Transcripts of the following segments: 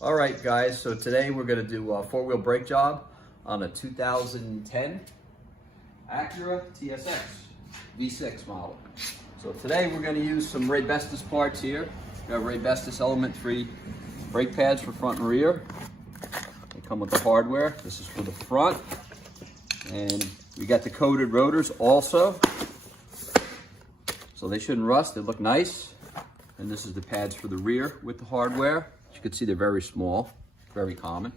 All right, guys, so today we're going to do a four-wheel brake job on a 2010 Acura TSX V6 model. So today we're going to use some RAYBESTOS parts here. We have RAYBESTOS Element 3 brake pads for front and rear. They come with the hardware. This is for the front. And we got the coated rotors also. So they shouldn't rust, they look nice. And this is the pads for the rear with the hardware. As you can see, they're very small, very common.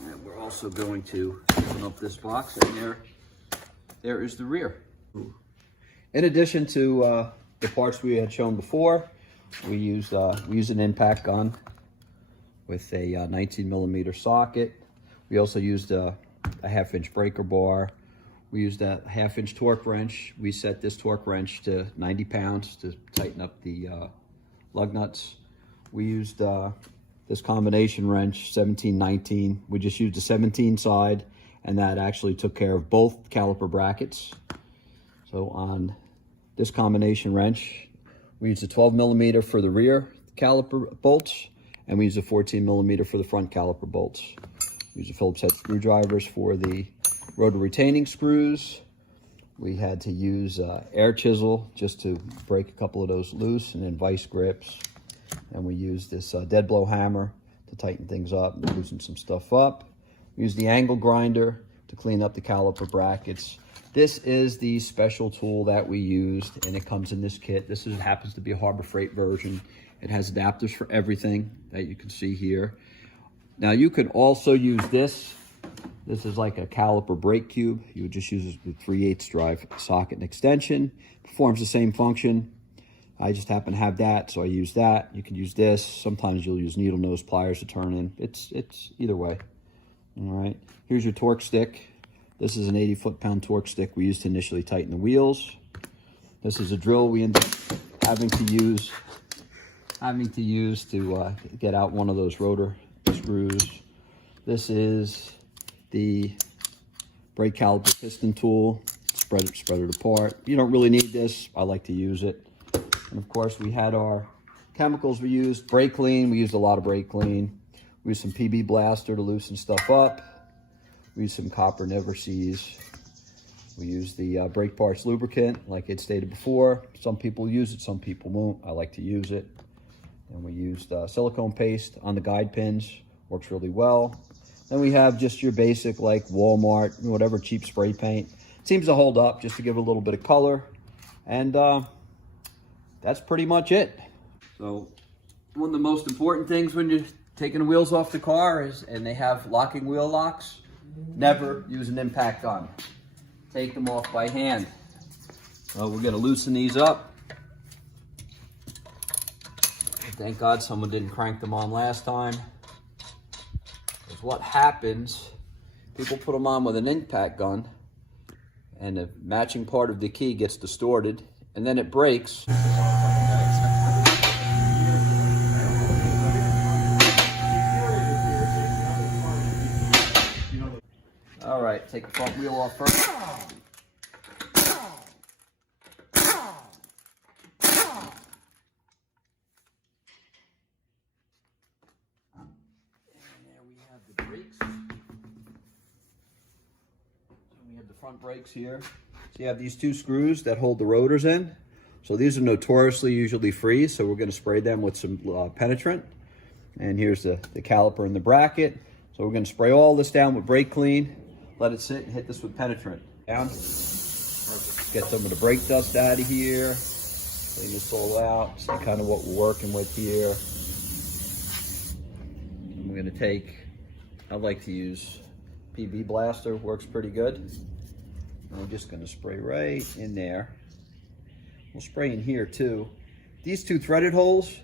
And we're also going to open up this box, and there is the rear. In addition to the parts we had shown before, we used an impact gun with a 19mm socket. We also used a half-inch breaker bar. We used a half-inch torque wrench. We set this torque wrench to 90 pounds to tighten up the lug nuts. We used this combination wrench, 17-19. We just used the 17 side, and that actually took care of both caliper brackets. So on this combination wrench, we used a 12mm for the rear caliper bolts, and we used a 14mm for the front caliper bolts. We used a Phillips head screwdrivers for the rotor retaining screws. We had to use air chisel just to break a couple of those loose, and then vice grips. And we used this Deadblow Hammer to tighten things up and loosen some stuff up. We used the angle grinder to clean up the caliper brackets. This is the special tool that we used, and it comes in this kit. This happens to be a Harbor Freight version. It has adapters for everything that you can see here. Now you can also use this. This is like a caliper brake cube. You would just use the 3/8 drive socket and extension. Performs the same function. I just happen to have that, so I use that. You can use this. Sometimes you'll use needle nose pliers to turn in. It's either way. All right. Here's your torque stick. This is an 80 foot-pound torque stick we used to initially tighten the wheels. This is a drill we ended up having to use to get out one of those rotor screws. This is the brake caliper piston tool. Spread it apart. You don't really need this. I like to use it. And of course, we had our chemicals we used. Brākleen, we used a lot of Brākleen. We used some PB Blaster to loosen stuff up. We used some copper Antiseize. We used the brake parts lubricant, like it stated before. Some people use it, some people won't. I like to use it. And we used silicone paste on the guide pins. Works really well. Then we have just your basic, like Walmart, whatever cheap spray paint. Seems to hold up just to give a little bit of color. And that's pretty much it. So one of the most important things when you're taking the wheels off the car is, and they have locking wheel locks, never use an impact gun. Take them off by hand. So we're gonna loosen these up. Thank God someone didn't crank them on last time. Because what happens, people put them on with an impact gun, and the matching part of the key gets distorted, and then it breaks. All right, take the front wheel off first. And there we have the brakes. So we have the front brakes here. So you have these two screws that hold the rotors in. So these are notoriously usually freeze, so we're going to spray them with some penetrant. And here's the caliper and the bracket. So we're going to spray all this down with Brākleen. Let it sit and hit this with penetrant. Down. Get some of the brake dust out of here. Clean this all out. See kind of what we're working with here. I'm going to take, I like to use PB Blaster. Works pretty good. And we're just going to spray right in there. We'll spray in here too. These two threaded holes,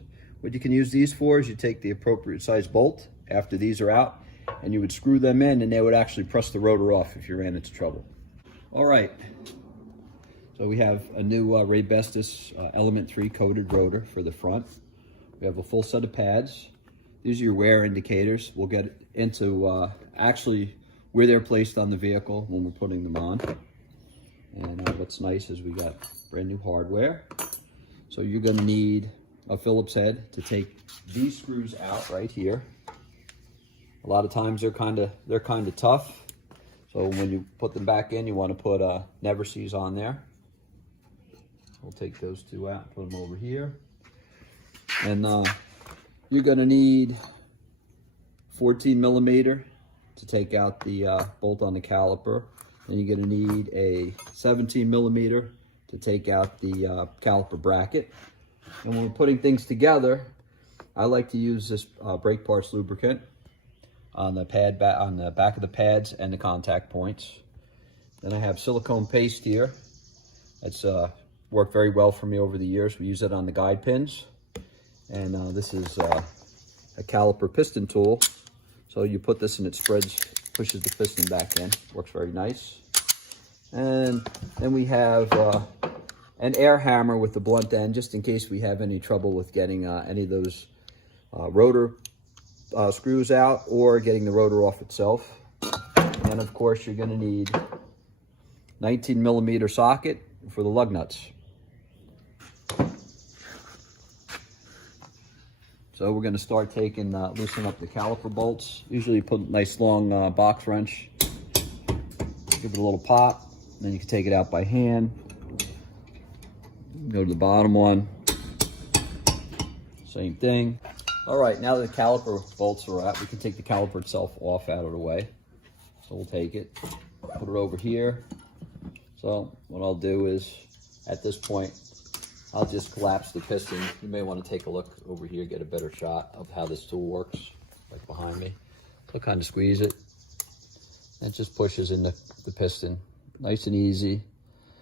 what you can use these for is you take the appropriate size bolt after these are out, and you would screw them in, and they would actually press the rotor off if you ran into trouble. All right, so we have a new RAYBESTOS Element 3 coated rotor for the front. We have a full set of pads. These are your wear indicators. We'll get into actually where they're placed on the vehicle when we're putting them on. And what's nice is we got brand new hardware. So you're gonna need a Phillips head to take these screws out right here. A lot of times they're kind of tough. So when you put them back in, you want to put Never Seize on there. We'll take those two out, put them over here. And you're going to need 14 millimeter to take out the bolt on the caliper. Then you're going to need a 17 millimeter to take out the caliper bracket. And when we're putting things together, I like to use this brake parts lubricant on the back of the pads and the contact points. Then I have silicone paste here. It's worked very well for me over the years. We use it on the guide pins. And this is a caliper piston tool. So you put this and it spreads, pushes the piston back in. Works very nice. And then we have an air hammer with the blunt end, just in case we have any trouble with getting any of those rotor screws out or getting the rotor off itself. And of course, you're going to need 19 millimeter socket for the lug nuts. So we're going to start taking, loosening up the caliper bolts. Usually you put a nice long box wrench, give it a little pop, and then you can take it out by hand. Go to the bottom one, same thing. All right, now that the caliper bolts are out, we can take the caliper itself off out of the way. So we'll take it, put it over here. So what I'll do is, at this point, I'll just collapse the piston. You may want to take a look over here, get a better shot of how this tool works, like behind me. So kind of squeeze it. It just pushes in the piston, nice and easy.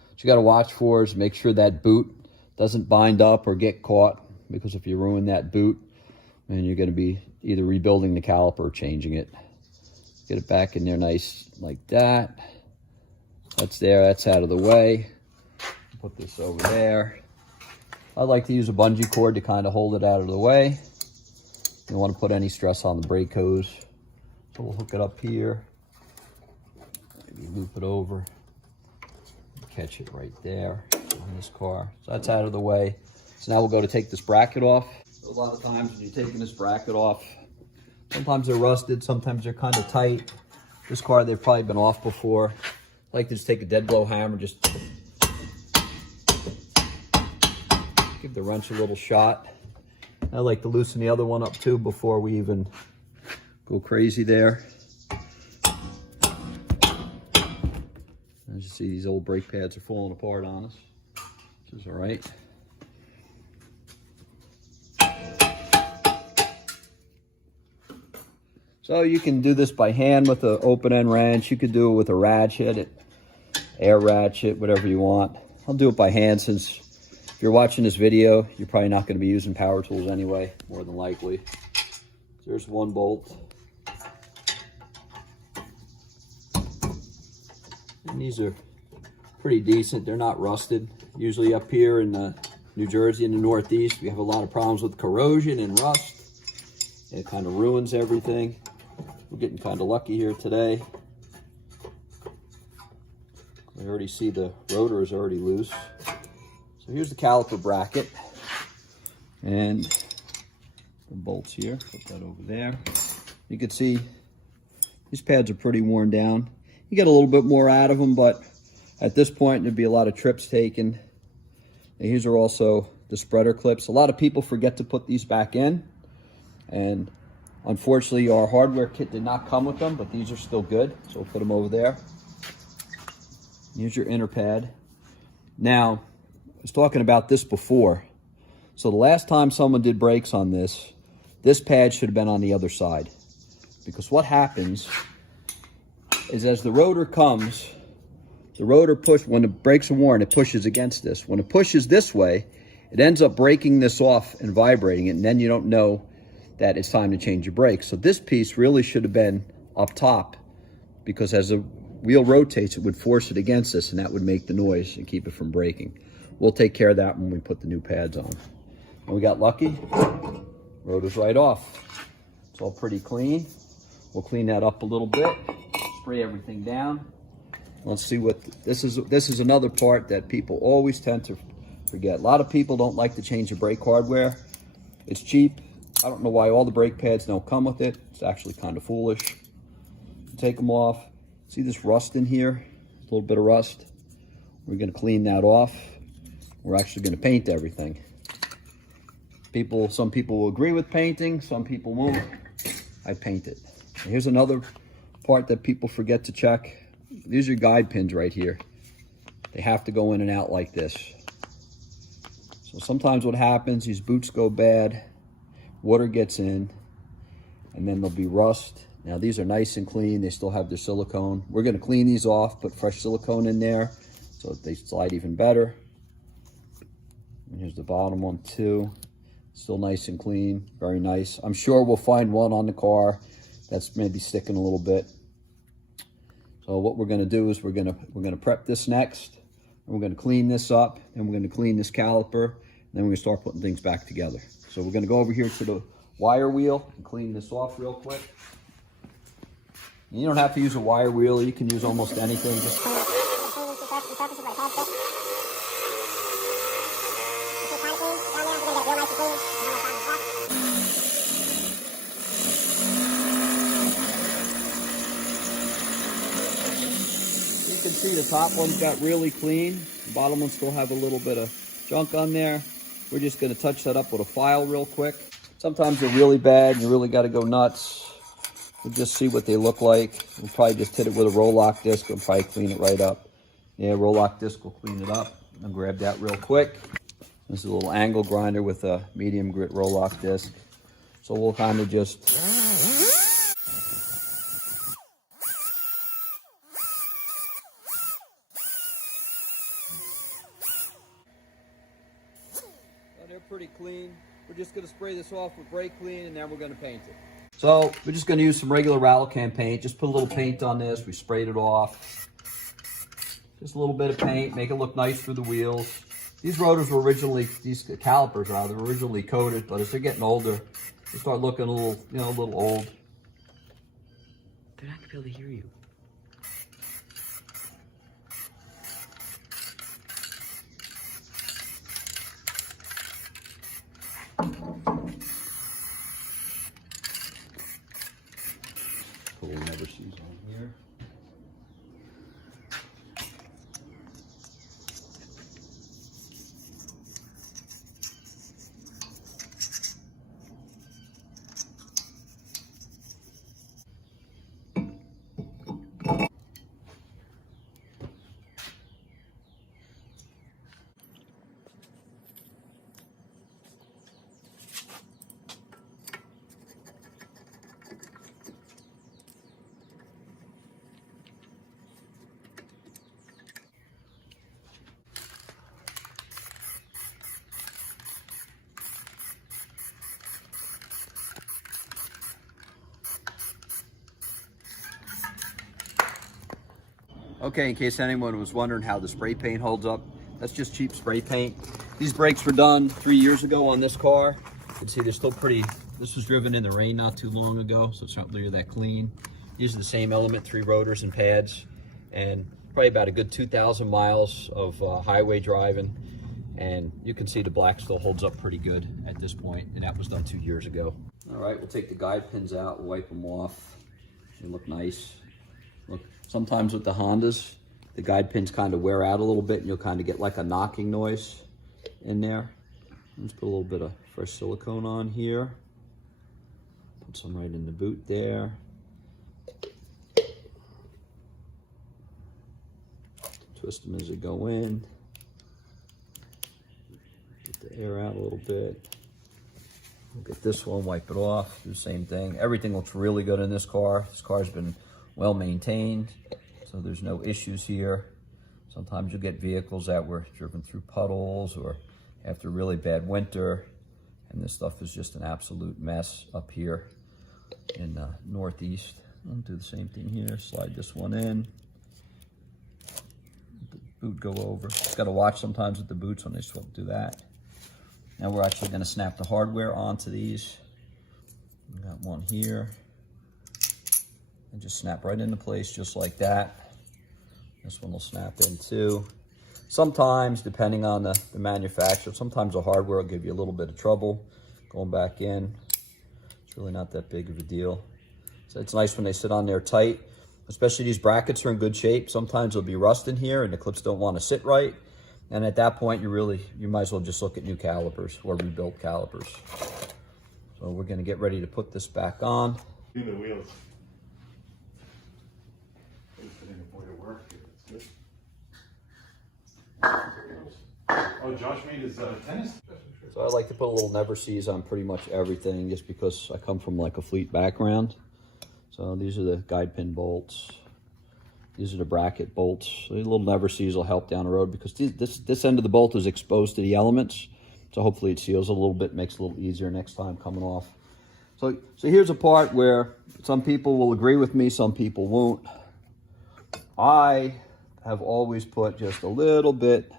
What you got to watch for is make sure that boot doesn't bind up or get caught, because if you ruin that boot, then you're going to be either rebuilding the caliper or changing it. Get it back in there nice like that. That's there, that's out of the way. Put this over there. I like to use a bungee cord to kind of hold it out of the way. You don't want to put any stress on the brake hose. So we'll hook it up here. Maybe loop it over. Catch it right there on this car. So that's out of the way. So now we'll go to take this bracket off. A lot of times when you're taking this bracket off, sometimes they're rusted, sometimes they're kind of tight. This car, they've probably been off before. I like to just take a Deadblow hammer, just give the wrench a little shot. I like to loosen the other one up too before we even go crazy there. As you see, these old brake pads are falling apart on us, which is all right. So you can do this by hand with an open-end wrench. You could do it with a ratchet, air ratchet, whatever you want. I'll do it by hand, since if you're watching this video, you're probably not going to be using power tools anyway, more than likely. There's one bolt. And these are pretty decent. They're not rusted. Usually up here in New Jersey in the Northeast, we have a lot of problems with corrosion and rust. It kind of ruins everything. We're getting kind of lucky here today. I already see the rotor is already loose. So here's the caliper bracket and the bolts here. Put that over there. You can see these pads are pretty worn down. You get a little bit more out of them, but at this point there'd be a lot of trips taken. And these are also the spreader clips. A lot of people forget to put these back in, and unfortunately our hardware kit did not come with them, but these are still good, so we'll put them over there. Here's your inner pad. Now, I was talking about this before. So the last time someone did brakes on this pad should have been on the other side, because what happens is as the rotor comes, the rotor when the brakes are worn, it pushes against this. When it pushes this way, it ends up breaking this off and vibrating it, and then you don't know that it's time to change your brakes. So this piece really should have been up top, because as the wheel rotates, it would force it against this, and that would make the noise and keep it from breaking. We'll take care of that when we put the new pads on. And we got lucky, rotor's right off. It's all pretty clean. We'll clean that up a little bit, spray everything down. Let's see what, this is another part that people always tend to forget. A lot of people don't like to change the brake hardware. It's cheap, I don't know why all the brake pads don't come with it. It's actually kind of foolish. Take them off. See this rust in here? A little bit of rust. We're going to clean that off. We're actually going to paint everything. Some people will agree with painting, some people won't. I paint it. And here's another part that people forget to check. These are guide pins right here. They have to go in and out like this. So sometimes what happens, these boots go bad, water gets in, and then there'll be rust. Now these are nice and clean. They still have their silicone. We're going to clean these off, put fresh silicone in there so that they slide even better. And here's the bottom one too. Still nice and clean, very nice. I'm sure we'll find one on the car that's maybe sticking a little bit. So what we're going to do is we're going to prep this next. And we're going to clean this up, and we're going to clean this caliper, and then we're going to start putting things back together. So we're going to go over here to the wire wheel and clean this off real quick. You don't have to use a wire wheel. You can use almost anything. You can see the top one's got really clean. The bottom ones still have a little bit of junk on there. We're just going to touch that up with a file real quick. Sometimes they're really bad and you really got to go nuts. We'll just see what they look like. We'll probably just hit it with a Roloc disc and probably clean it right up. Yeah, Roloc disc will clean it up. I'll grab that real quick. This is a little angle grinder with a medium grit Roloc disc. So we'll kind of just... They're pretty clean. We're just going to spray this off with Brākleen, and then we're going to paint it. So we're just going to use some regular Roloc paint. Just put a little paint on this. We sprayed it off. Just a little bit of paint, make it look nice for the wheels. These rotors were originally, these calipers rather, were originally coated, but as they're getting older, they start looking a little, a little old. They're not going to be able to hear you. Cool, never sees on here. Okay, in case anyone was wondering how the spray paint holds up, that's just cheap spray paint. These brakes were done 3 years ago on this car. You can see they're still pretty, this was driven in the rain not too long ago, so it's not really that clean. These are the same element, 3 rotors and pads, and probably about a good 2,000 miles of highway driving. And you can see the black still holds up pretty good at this point, and that was done 2 years ago. All right, we'll take the guide pins out, we'll wipe them off. They look nice. Look, sometimes with the Hondas, the guide pins kind of wear out a little bit and you'll kind of get like a knocking noise in there. Let's put a little bit of fresh silicone on here. Put some right in the boot there. Twist them as they go in. Get the air out a little bit. We'll get this one, wipe it off, do the same thing. Everything looks really good in this car. This car's been well maintained, so there's no issues here. Sometimes you'll get vehicles that were driven through puddles or after a really bad winter, and this stuff is just an absolute mess up here in Northeast. I'll do the same thing here, slide this one in. The boot go over. Just gotta watch sometimes with the boots when they do that. Now we're actually gonna snap the hardware onto these. We got one here. And just snap right into place just like that. This one will snap in too. Sometimes, depending on the manufacturer, sometimes the hardware will give you a little bit of trouble going back in. It's really not that big of a deal. So it's nice when they sit on there tight, especially these brackets are in good shape. Sometimes there'll be rust in here and the clips don't want to sit right. And at that point, you might as well just look at new calipers or rebuilt calipers. So we're gonna get ready to put this back on. Do the wheels. Oh, Josh made his tennis. So I like to put a little Antiseize on pretty much everything just because I come from like a fleet background. So these are the guide pin bolts. These are the bracket bolts. A little Antiseize will help down the road because this end of the bolt is exposed to the elements. So hopefully it seals a little bit, makes it a little easier next time coming off. So here's a part where some people will agree with me, some people won't. I have always put just a little bit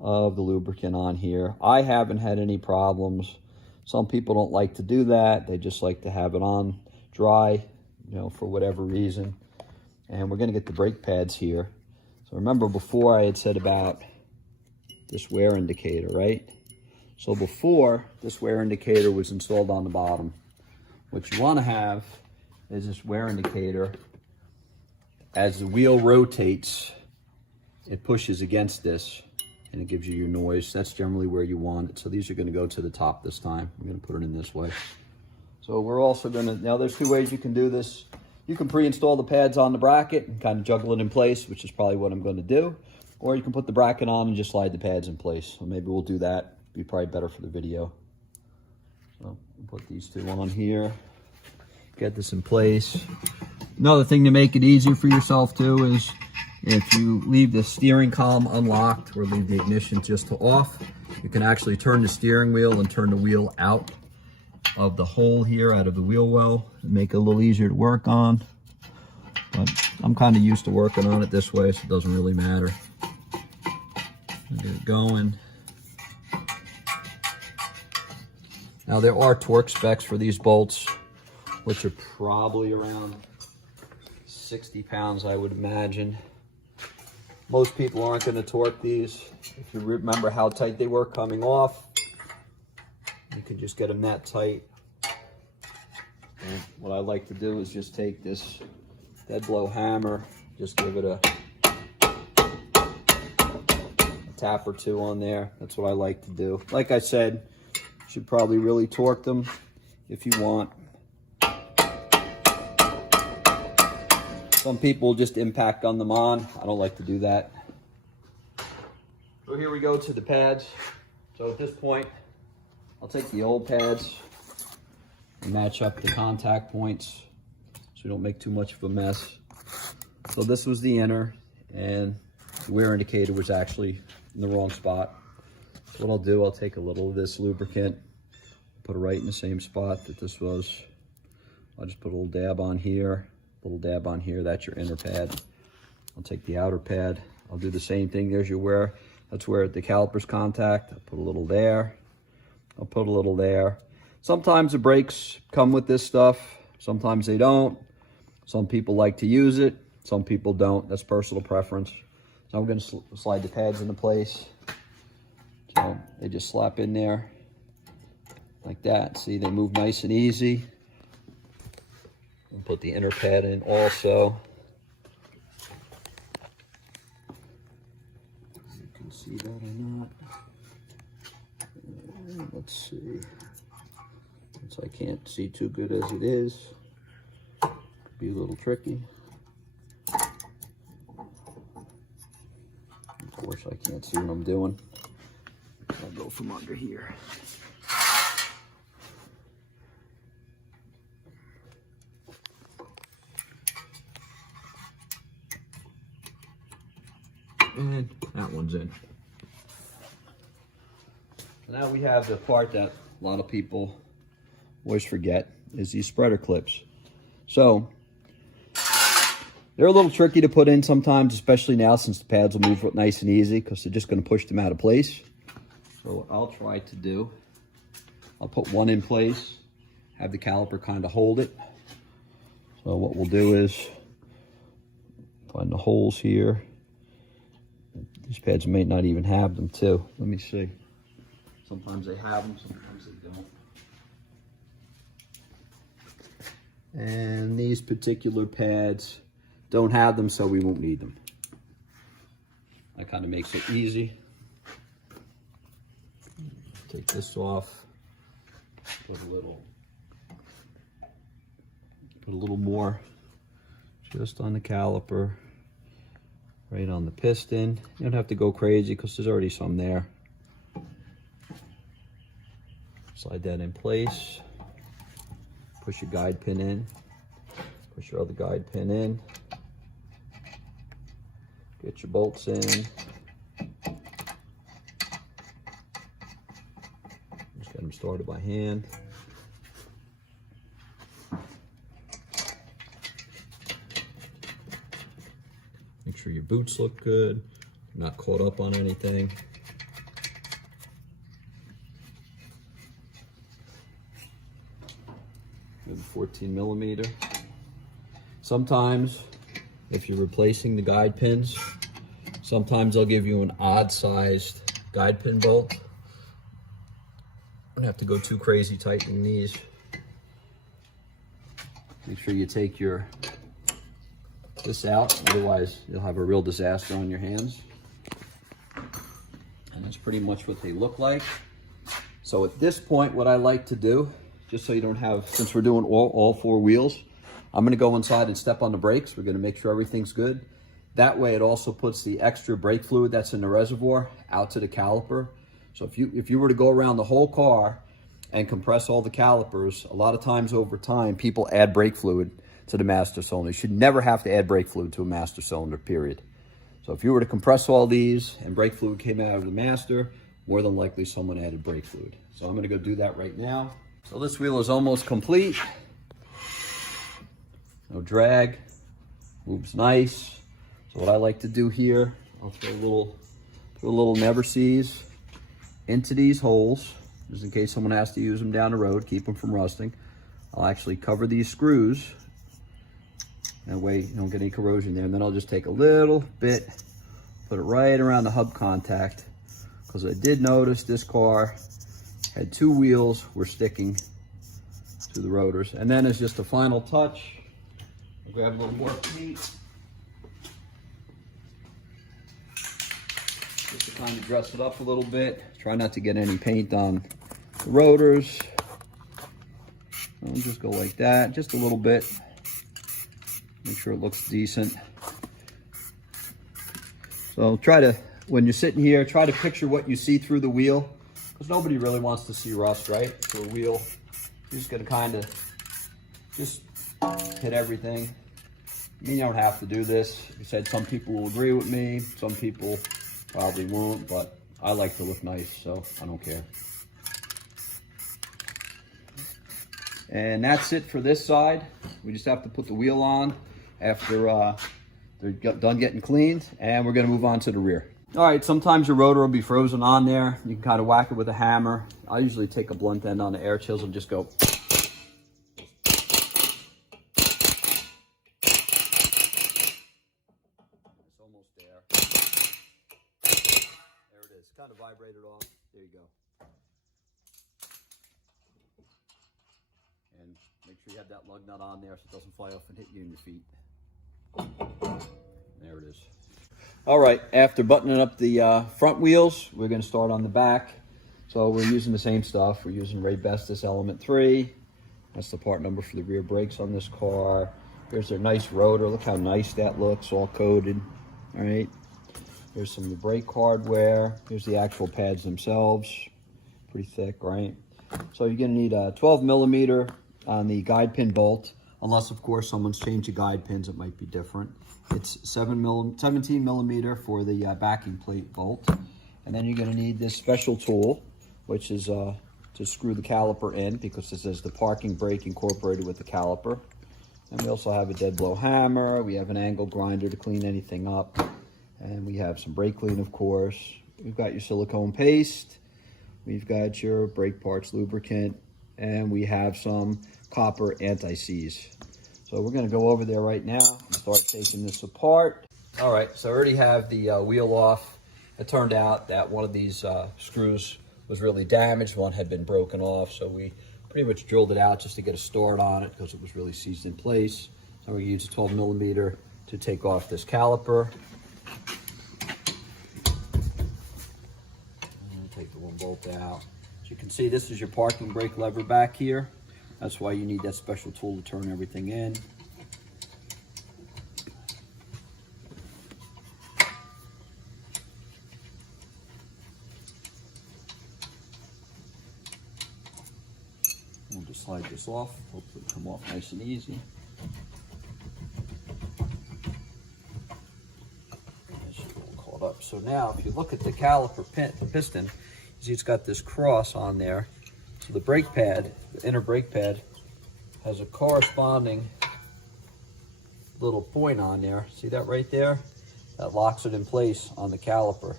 of the lubricant on here. I haven't had any problems. Some people don't like to do that. They just like to have it on dry, for whatever reason. And we're gonna get the brake pads here. So remember before I had said about this wear indicator, right? So before, this wear indicator was installed on the bottom. What you wanna have is this wear indicator. As the wheel rotates, it pushes against this and it gives you your noise. That's generally where you want it. So these are gonna go to the top this time. I'm gonna put it in this way. So we're also gonna, now there's two ways you can do this. You can pre-install the pads on the bracket and kind of juggle it in place, which is probably what I'm gonna do. Or you can put the bracket on and just slide the pads in place. So maybe we'll do that. Be probably better for the video. So we'll put these two on here. Get this in place. Another thing to make it easier for yourself too is if you leave the steering column unlocked or leave the ignition just to off, you can actually turn the steering wheel and turn the wheel out of the hole here, out of the wheel well, and make it a little easier to work on. But I'm kind of used to working on it this way, so it doesn't really matter. Get it going. Now there are torque specs for these bolts, which are probably around 60 pounds, I would imagine. Most people aren't going to torque these. If you remember how tight they were coming off, you can just get them that tight. And what I like to do is just take this Deadblow Hammer, just give it a tap or two on there. That's what I like to do. Like I said, you should probably really torque them if you want. Some people just impact on them on. I don't like to do that. So here we go to the pads. So at this point, I'll take the old pads and match up the contact points so we don't make too much of a mess. So this was the inner, and the wear indicator was actually in the wrong spot. So what I'll do, I'll take a little of this lubricant, put it right in the same spot that this was. I'll just put a little dab on here, little dab on here. That's your inner pad. I'll take the outer pad. I'll do the same thing. There's your wear. That's where the calipers contact. I'll put a little there. I'll put a little there. Sometimes the brakes come with this stuff. Sometimes they don't. Some people like to use it. Some people don't. That's personal preference. So I'm going to slide the pads into place. So they just slap in there like that. See, they move nice and easy. And put the inner pad in also. You can see that or not. Let's see. Since I can't see too good as it is, be a little tricky. Of course, I can't see what I'm doing. I'll go from under here. And that one's in. Now we have the part that a lot of people always forget, is these spreader clips. So they're a little tricky to put in sometimes, especially now since the pads will move nice and easy because they're just going to push them out of place. So what I'll try to do, I'll put one in place, have the caliper kind of hold it. So what we'll do is find the holes here. These pads may not even have them too. Let me see. Sometimes they have them, sometimes they don't. And these particular pads don't have them, so we won't need them. That kind of makes it easy. Take this off. Put a little more just on the caliper, right on the piston. You don't have to go crazy because there's already some there. Slide that in place. Push your guide pin in. Push your other guide pin in. Get your bolts in. Just get them started by hand. Make sure your boots look good. You're not caught up on anything. And 14 millimeter. Sometimes, if you're replacing the guide pins, sometimes they'll give you an odd sized guide pin bolt. Don't have to go too crazy tightening these. Make sure you take this out, otherwise you'll have a real disaster on your hands. And that's pretty much what they look like. So at this point, what I like to do, just so you don't have, since we're doing all four wheels, I'm gonna go inside and step on the brakes. We're gonna make sure everything's good. That way it also puts the extra brake fluid that's in the reservoir out to the caliper. So if you were to go around the whole car and compress all the calipers, a lot of times over time, people add brake fluid to the master cylinder. You should never have to add brake fluid to a master cylinder, period. So if you were to compress all these and brake fluid came out of the master, more than likely someone added brake fluid. So I'm gonna go do that right now. So this wheel is almost complete. No drag, moves nice. So what I like to do here, I'll throw a little never sees into these holes, just in case someone has to use them down the road, keep them from rusting. I'll actually cover these screws. That way you don't get any corrosion there. And then I'll just take a little bit, put it right around the hub contact, because I did notice this car had two wheels were sticking to the rotors. And then as just a final touch, I'll grab a little more paint. Just to kind of dress it up a little bit. Try not to get any paint on the rotors. I'll just go like that, just a little bit. Make sure it looks decent. So try to, when you're sitting here, try to picture what you see through the wheel, because nobody really wants to see rust, right? So a wheel, you're just gonna kind of just hit everything. You don't have to do this. You said some people will agree with me, some people probably won't, but I like to look nice, so I don't care. And that's it for this side. We just have to put the wheel on after they're done getting cleaned, and we're gonna move on to the rear. All right, sometimes your rotor will be frozen on there. You can kind of whack it with a hammer. I usually take a blunt end on the air chisel and just go. It's almost there. There it is, kind of vibrated off. There you go. And make sure you have that lug nut on there so it doesn't fly off and hit you in your feet. There it is. All right, after buttoning up the front wheels, we're going to start on the back. So we're using the same stuff. We're using RAYBESTOS Element 3. That's the part number for the rear brakes on this car. Here's their nice rotor. Look how nice that looks, all coated. All right. Here's some of the brake hardware. Here's the actual pads themselves. Pretty thick, right? So you're going to need a 12 millimeter on the guide pin bolt. Unless, of course, someone's changed the guide pins, it might be different. It's 17 millimeter for the backing plate bolt. And then you're going to need this special tool, which is to screw the caliper in, because this is the parking brake incorporated with the caliper. And we also have a Deadblow Hammer. We have an angle grinder to clean anything up. And we have some Brākleen, of course. We've got your silicone paste. We've got your brake parts lubricant. And we have some copper Antiseize. So we're gonna go over there right now and start taking this apart. All right, so I already have the wheel off. It turned out that one of these screws was really damaged. One had been broken off, so we pretty much drilled it out just to get a start on it because it was really seized in place. So we use a 12mm to take off this caliper. And take the one bolt out. As you can see, this is your parking brake lever back here. That's why you need that special tool to turn everything in. We'll just slide this off. Hopefully it'll come off nice and easy. Caught up. So now if you look at the caliper the piston, you see it's got this cross on there. So the brake pad, the inner brake pad, has a corresponding little point on there. See that right there? That locks it in place on the caliper.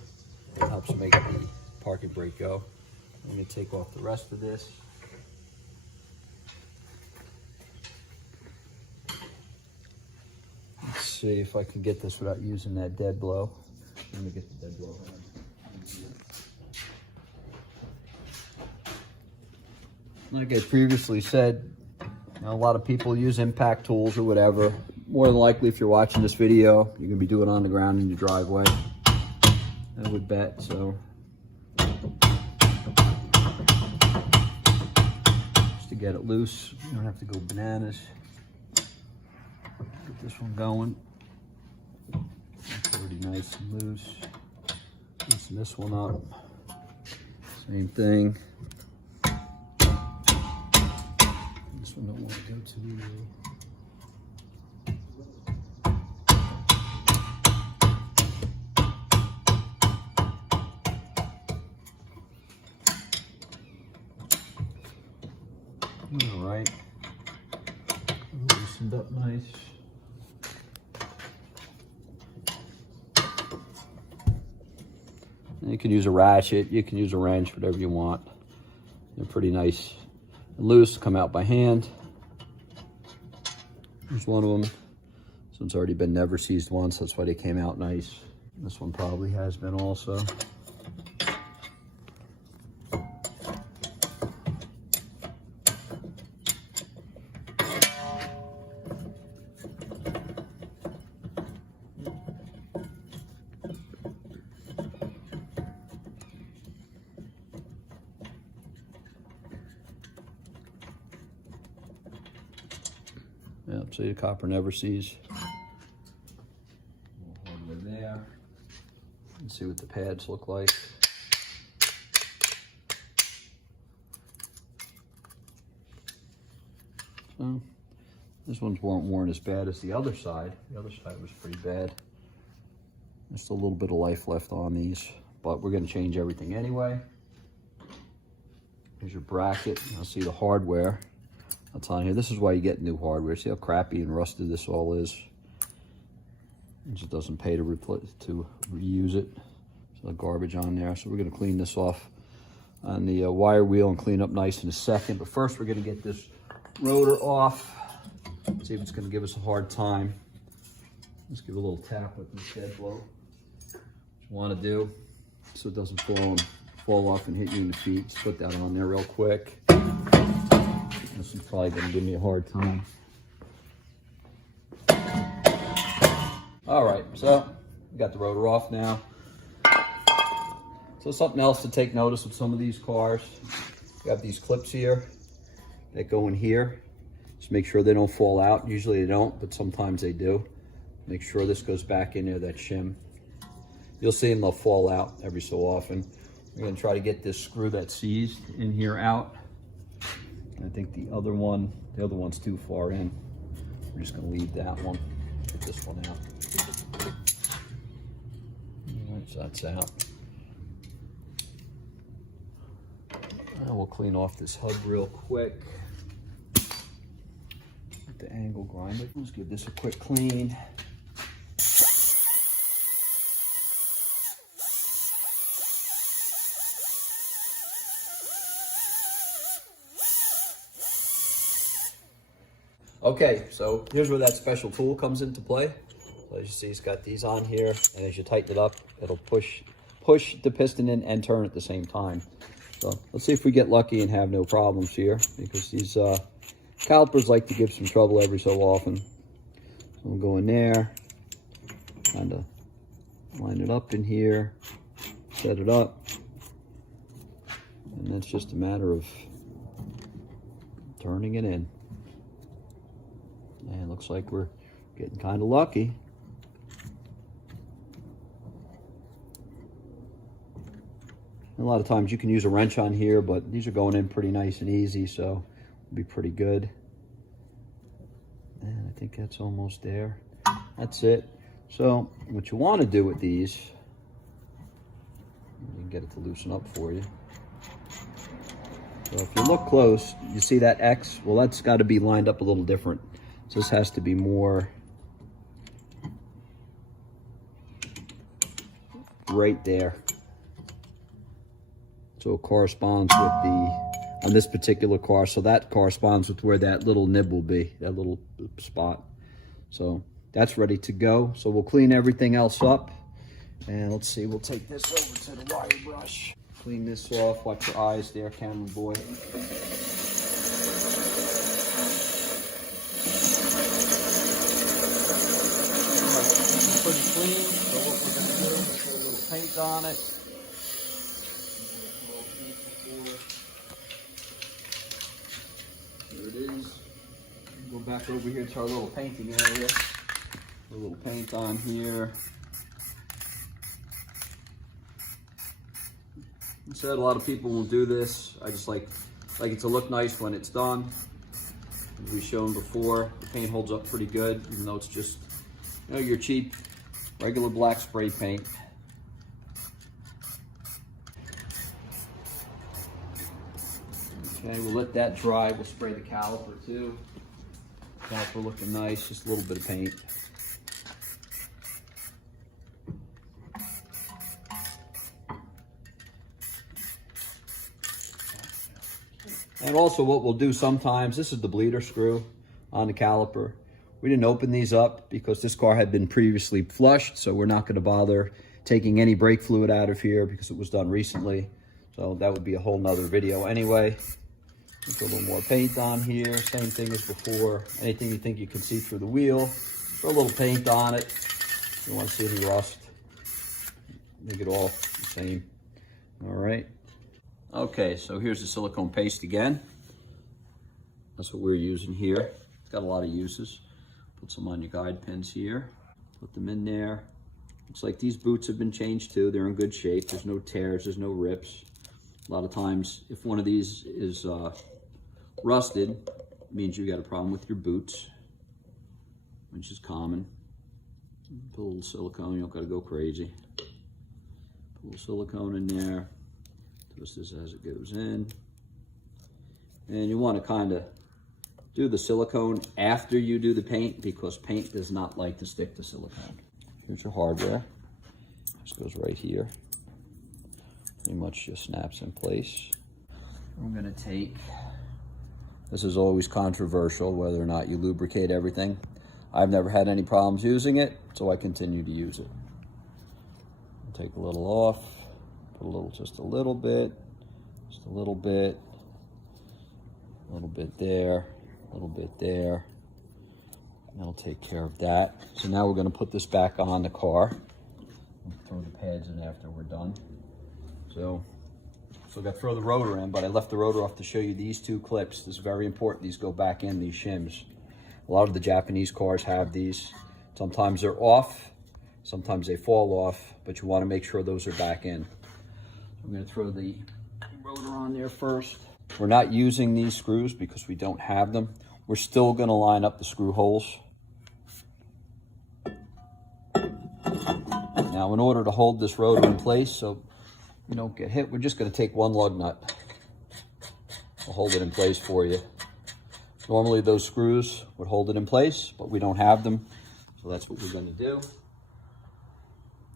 It helps make the parking brake go. I'm going to take off the rest of this. Let's see if I can get this without using that dead blow. Let me get the dead blow hammer. Like I previously said, a lot of people use impact tools or whatever. More than likely, if you're watching this video, you're gonna be doing it on the ground in your driveway. I would bet, so. Just to get it loose, you don't have to go bananas. Get this one going. Pretty nice and loose. Loosen this one up. Same thing. This one don't want to go too easy. All right. Loosened up nice. You can use a ratchet, you can use a wrench, whatever you want. They're pretty nice and loose, come out by hand. There's one of them. This one's already been never seized once, that's why they came out nice. This one probably has been also. Yep, see the copper never sees. We'll hold it there and see what the pads look like. So this one's weren't worn as bad as the other side. The other side was pretty bad. Just a little bit of life left on these, but we're going to change everything anyway. Here's your bracket. I'll see the hardware that's on here. This is why you get new hardware. See how crappy and rusted this all is? It just doesn't pay to reuse it. There's no garbage on there. So we're going to clean this off on the wire wheel and clean up nice in a second. But first we're going to get this rotor off. See if it's going to give us a hard time. Let's give it a little tap with this dead blow. What you want to do so it doesn't fall off and hit you in the feet. Let's put that on there real quick. This is probably going to give me a hard time. All right, so we got the rotor off now. So something else to take notice of some of these cars. You have these clips here that go in here. Just make sure they don't fall out. Usually they don't, but sometimes they do. Make sure this goes back in there, that shim. You'll see them, they'll fall out every so often. We're going to try to get this screw that's seized in here out. I think the other one's too far in. We're just going to leave that one. Get this one out. All right, so that's out. And we'll clean off this hub real quick. With the angle grinder. Let's give this a quick clean. Okay, so here's where that special tool comes into play. So as you see, it's got these on here, and as you tighten it up, it'll push the piston in and turn at the same time. So let's see if we get lucky and have no problems here, because these calipers like to give some trouble every so often. So we'll go in there, kind of line it up in here, set it up, and that's just a matter of turning it in. And it looks like we're getting kind of lucky. A lot of times you can use a wrench on here, but these are going in pretty nice and easy, so it'll be pretty good. And I think that's almost there. That's it. So what you want to do with these, you can get it to loosen up for you. So if you look close, you see that X? Well, that's got to be lined up a little different. So this has to be more right there. So it corresponds with on this particular car. So that corresponds with where that little nib will be, that little spot. So that's ready to go. So we'll clean everything else up. And let's see, we'll take this over to the wire brush. Clean this off. Watch your eyes there, camera boy. Pretty clean. So what we're going to do is put a little paint on it. There it is. Go back over here to our little painting area. Put a little paint on here. I said a lot of people will do this. I just like it to look nice when it's done. As we've shown before, the paint holds up pretty good, even though it's just, you know, your cheap, regular black spray paint. Okay, we'll let that dry. We'll spray the caliper too. Caliper looking nice, just a little bit of paint. And also what we'll do sometimes, this is the bleeder screw on the caliper. We didn't open these up because this car had been previously flushed, so we're not going to bother taking any brake fluid out of here because it was done recently. So that would be a whole nother video anyway. Put a little more paint on here, same thing as before. Anything you think you can see through the wheel, throw a little paint on it. If you want to see any rust, make it all the same. All right. Okay, so here's the silicone paste again. That's what we're using here. It's got a lot of uses. Put some on your guide pins here. Put them in there. Looks like these boots have been changed too. They're in good shape. There's no tears, there's no rips. A lot of times, if one of these is rusted, it means you got a problem with your boots, which is common. Put a little silicone, you don't gotta go crazy. Put a little silicone in there. Twist this as it goes in. And you want to kind of do the silicone after you do the paint, because paint does not like to stick to silicone. Here's your hardware. This goes right here. Pretty much just snaps in place. I'm going to take, this is always controversial whether or not you lubricate everything. I've never had any problems using it, so I continue to use it. Take a little off. Put a little, just a little bit there, a little bit there. That'll take care of that. So now we're going to put this back on the car. We'll throw the pads in after we're done. So I got to throw the rotor in, but I left the rotor off to show you these two clips. This is very important. These go back in, these shims. A lot of the Japanese cars have these. Sometimes they're off, sometimes they fall off, but you want to make sure those are back in. I'm going to throw the rotor on there first. We're not using these screws because we don't have them. We're still going to line up the screw holes. Now, in order to hold this rotor in place so you don't get hit, we're just going to take one lug nut. We'll hold it in place for you. Normally those screws would hold it in place, but we don't have them. So that's what we're going to do.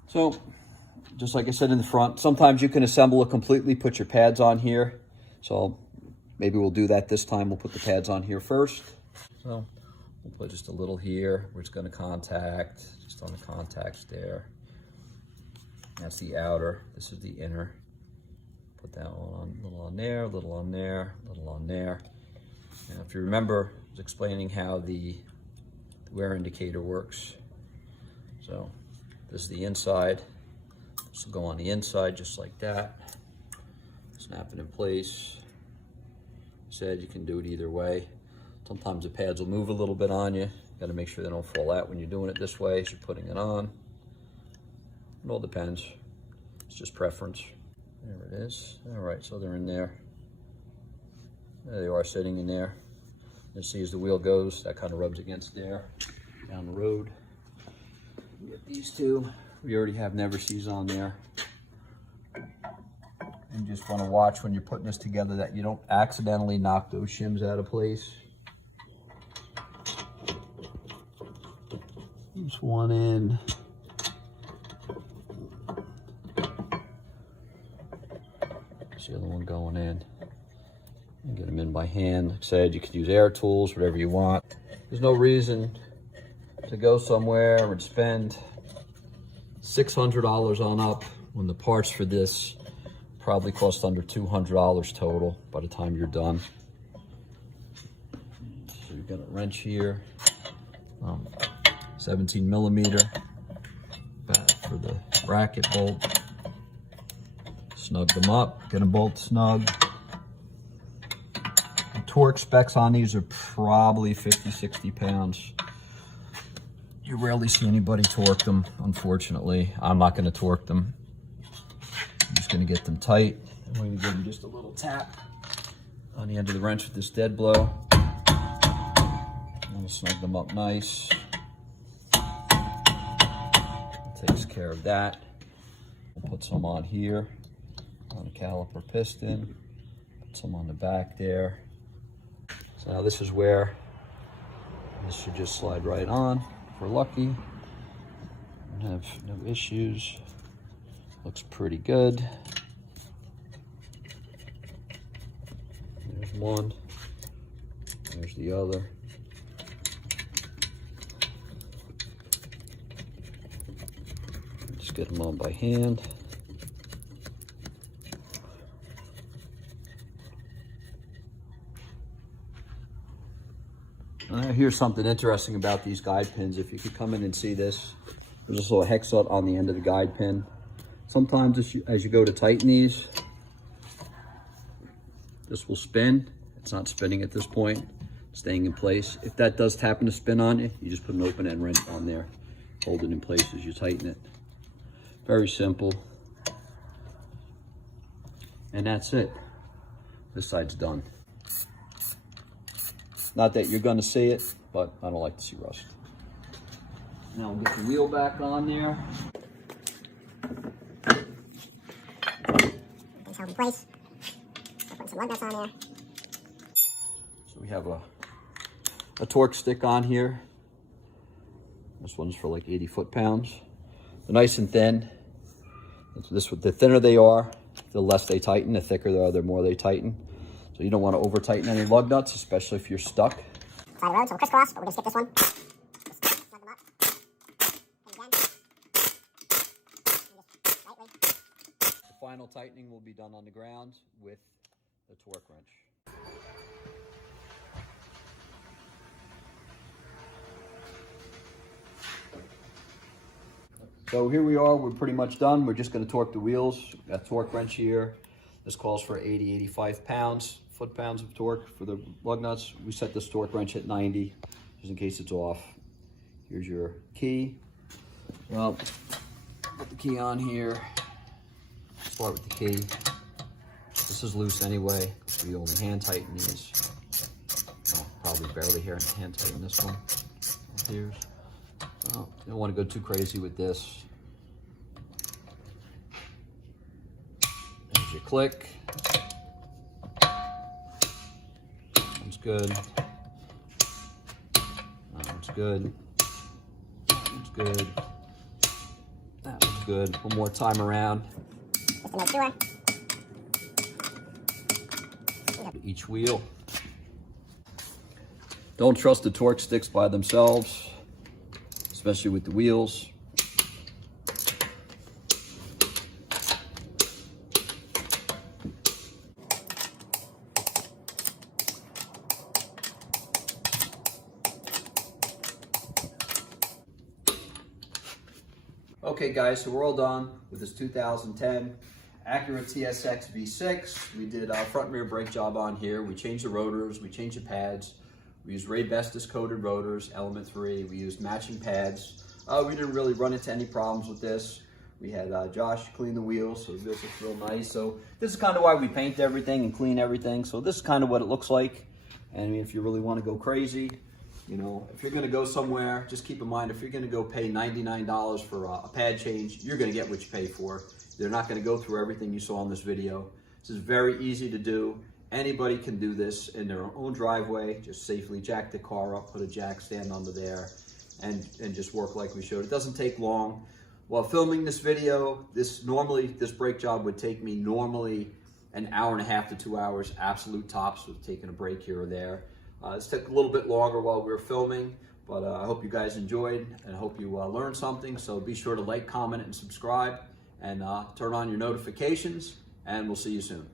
So, just like I said in the front, sometimes you can assemble it completely, put your pads on here. So maybe we'll do that this time. We'll put the pads on here first. So we'll put just a little here where it's going to contact, just on the contacts there. That's the outer, this is the inner. Put that one on, a little on there, a little on there, a little on there. And if you remember, I was explaining how the wear indicator works. So this is the inside. This will go on the inside just like that. Snap it in place. Said you can do it either way. Sometimes the pads will move a little bit on you. Got to make sure they don't fall out when you're doing it this way as you're putting it on. It all depends. It's just preference. There it is. All right, so they're in there. There they are sitting in there. You see as the wheel goes, that kind of rubs against there. Down the road. We get these two. We already have Never Sees on there. And just want to watch when you're putting this together that you don't accidentally knock those shims out of place. Just one in. There's the other one going in. And get them in by hand. Like I said, you can use air tools, whatever you want. There's no reason to go somewhere and spend $600 on up when the parts for this probably cost under $200 total by the time you're done. So you've got a wrench here, 17 millimeter for the bracket bolt. Snug them up, get them both snug. The torque specs on these are probably 50, 60 pounds. You rarely see anybody torque them, unfortunately. I'm not going to torque them. I'm just going to get them tight. I'm going to give them just a little tap on the end of the wrench with this dead blow. I'm going to snug them up nice. It takes care of that. We'll put some on here on the caliper piston. Put some on the back there. So now this is where this should just slide right on. If we're lucky, and have no issues. Looks pretty good. There's one. There's the other. Just get them on by hand. Here's something interesting about these guide pins. If you could come in and see this, there's also a hex nut on the end of the guide pin. Sometimes as you go to tighten these, this will spin. It's not spinning at this point, staying in place. If that does happen to spin on you, you just put an open end wrench on there, hold it in place as you tighten it. Very simple. And that's it. This side's done. Not that you're going to see it, but I don't like to see rust. Now we'll get the wheel back on there. It's held in place. Put some lug nuts on there. So we have a torque stick on here. This one's for like 80 foot-pounds. They're nice and thin. The thinner they are, the less they tighten. The thicker they are, the more they tighten. So you don't want to over tighten any lug nuts, especially if you're stuck. Side of the road, so we'll crisscross, but we're going to skip this one. Just snug them up. And again. And just lightly. The final tightening will be done on the ground with the torque wrench. So here we are, we're pretty much done. We're just going to torque the wheels. Got torque wrench here. This calls for 80, 85 pounds, foot-pounds of torque for the lug nuts. We set this torque wrench at 90, just in case it's off. Here's your key. Well, put the key on here. Start with the key. This is loose anyway. We only hand tighten these. Well, probably barely hand tighten this one. Here's. Oh, you don't want to go too crazy with this. There's your click. That one's good. That one's good. That one's good. That one's good. One more time around. Each wheel. Don't trust the torque sticks by themselves, especially with the wheels. Okay guys, so we're all done with this 2010 Acura TSX V6. We did our front and rear brake job on here. We changed the rotors, we changed the pads. We used RAYBESTOS coated rotors, element 3. We used matching pads. We didn't really run into any problems with this. We had Josh clean the wheels, so this looks real nice. So this is kind of why we paint everything and clean everything. So this is kind of what it looks like. And I mean, if you really want to go crazy, you know, if you're going to go somewhere, just keep in mind, if you're going to go pay $99 for a pad change, you're going to get what you pay for. They're not going to go through everything you saw in this video. This is very easy to do. Anybody can do this in their own driveway. Just safely jack the car up, put a jack stand under there, and just work like we showed. It doesn't take long. While filming this video, this brake job would take me normally an hour and a half to 2 hours, absolute tops, with taking a break here or there. This took a little bit longer while we were filming, but I hope you guys enjoyed and I hope you learned something. So be sure to like, comment, and subscribe, and turn on your notifications, and we'll see you soon.